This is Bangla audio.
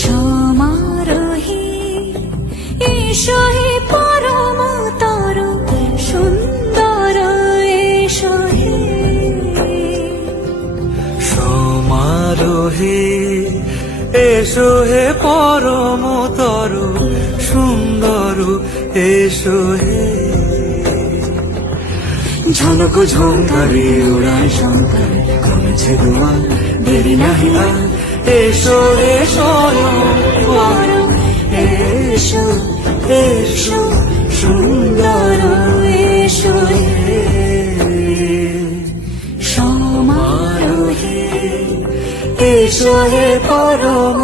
সমারোহে এসো হে পরমতর সুন্দর এসো হে। সমারোহে এসো হে পরমতর সুন্দর এসো হে। ঝনক ঝঙ্কারে উড়ায় শঙ্কর কমেছে দুয়ার দেরি নাহি আর। এসো এসো পরম এসো এসো সুন্দর এসো হে। সমারোহে এসো হে পরম